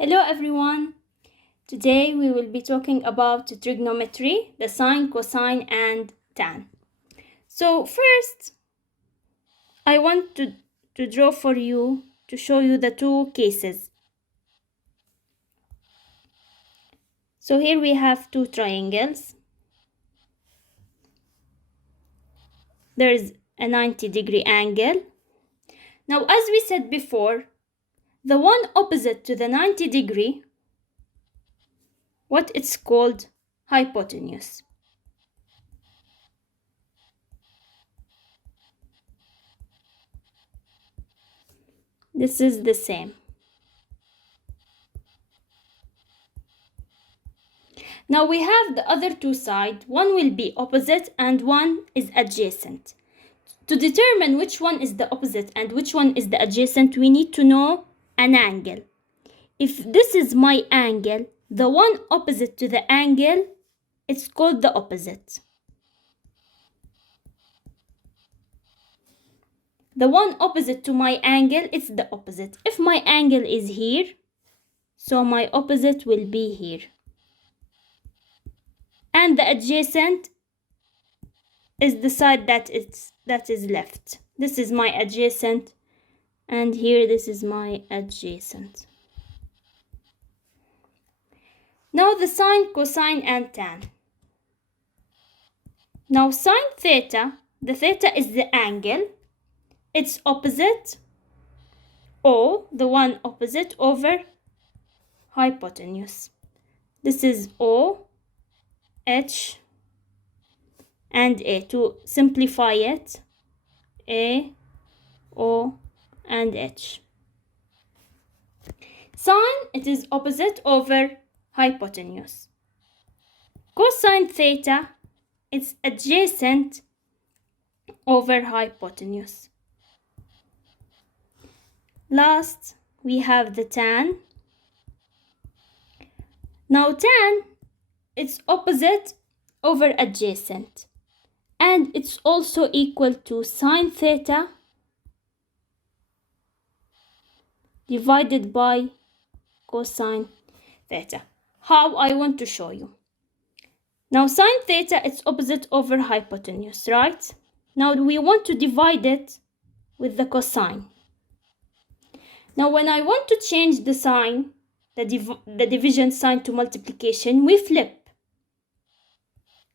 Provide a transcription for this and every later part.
Hello everyone. Today we will be talking about trigonometry, the sine, cosine and tan. So first I want to draw for you to show you the two cases. So here we have two triangles. There's a 90-degree angle. Now as we said before, the one opposite to the 90-degree, what it's called hypotenuse. This is the same. Now we have the other two sides. One will be opposite and one is adjacent. To determine which one is the opposite and which one is the adjacent, we need to know an angle. If this is my angle, the one opposite to the angle, it's called the opposite. The one opposite to my angle, it's the opposite. If my angle is here, so my opposite will be here. And the adjacent is the side that is left. This is my adjacent, and here this is my adjacent. Now the sine, cosine and tan. Now sine theta, the theta is the angle. It's opposite, O, the one opposite, over hypotenuse. This is O, H, and A. To simplify it, A, O, and H. Sine, it is opposite over hypotenuse. Cosine theta, it's adjacent over hypotenuse. Last, we have the tan. Now tan, it's opposite over adjacent, and it's also equal to sine theta divided by cosine theta. How I want to show you. Now sine theta, it's opposite over hypotenuse, right? Now we want to divide it with the cosine. Now when I want to change the sign, the division sign to multiplication, we flip.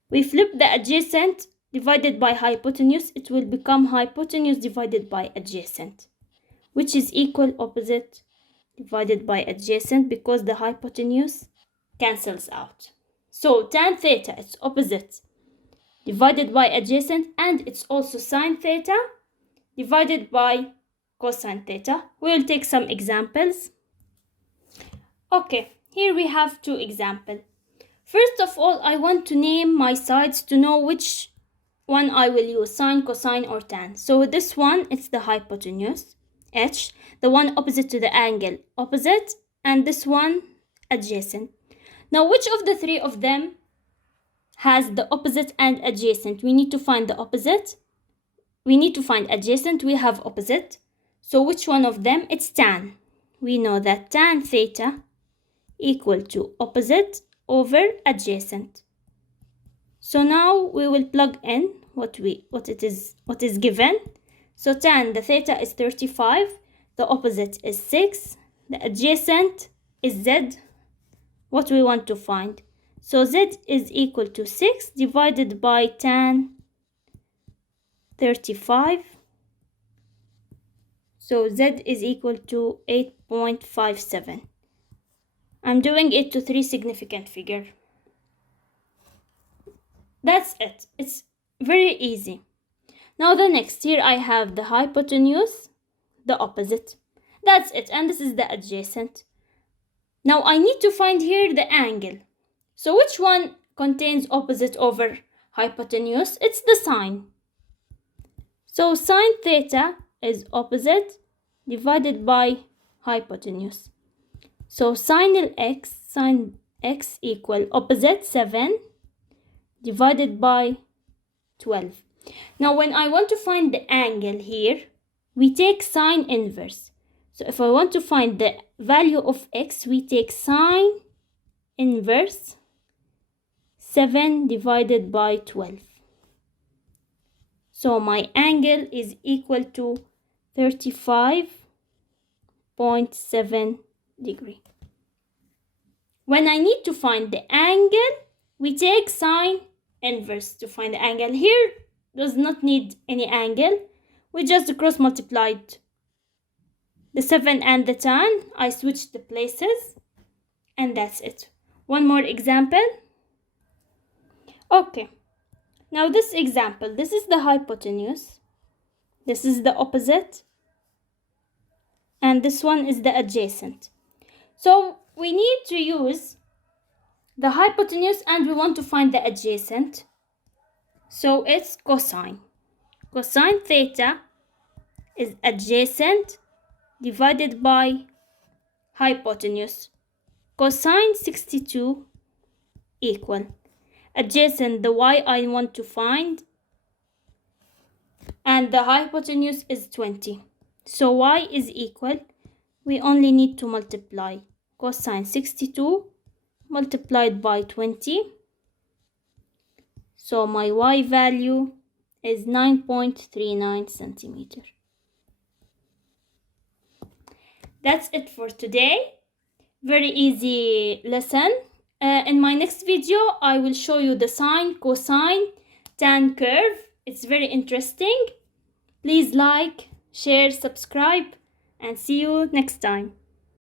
We flip the adjacent divided by hypotenuse. It will become hypotenuse divided by adjacent, which is equal opposite divided by adjacent, because the hypotenuse cancels out. So tan theta, it's opposite divided by adjacent, and it's also sine theta divided by cosine theta. We will take some examples. Okay, here we have two examples. First of all, I want to name my sides to know which one I will use, sine, cosine, or tan. So this one, it's the hypotenuse, H, the one opposite to the angle, opposite, and this one, adjacent. Now, which of the three of them has the opposite and adjacent? We need to find the opposite. We need to find adjacent. We have opposite. So which one of them? It's tan. We know that tan theta equal to opposite over adjacent. So now we will plug in what is given. So tan, the theta is 35, the opposite is 6, the adjacent is z, what we want to find. So z is equal to 6 divided by tan 35. So z is equal to 8.57. I'm doing it to 3 significant figure. That's it. It's very easy. Now the next, here I have the hypotenuse, the opposite. That's it. And this is the adjacent. Now I need to find here the angle. So which one contains opposite over hypotenuse? It's the sine. So sine theta is opposite divided by hypotenuse. So sine x equal opposite 7 divided by 12. Now when I want to find the angle here, we take sine inverse. So if I want to find the value of x, we take sine inverse 7 divided by 12. So my angle is equal to 35.7 degree. When I need to find the angle, we take sine inverse to find the angle. Here does not need any angle. We just cross multiplied the 7 and the tan. I switched the places and that's it. One more example. Okay. Now this example, this is the hypotenuse. This is the opposite. And this one is the adjacent. So we need to use the hypotenuse and we want to find the adjacent. So it's cosine. Cosine theta is adjacent divided by hypotenuse. Cosine 62 equal adjacent, the y I want to find, and the hypotenuse is 20. So y is equal, we only need to multiply cosine 62 multiplied by 20. So my y value is 9.39 centimeter. That's it for today. Very easy lesson. In my next video, I will show you the sine, cosine, tan curve. It's very interesting. Please like, share, subscribe, and see you next time.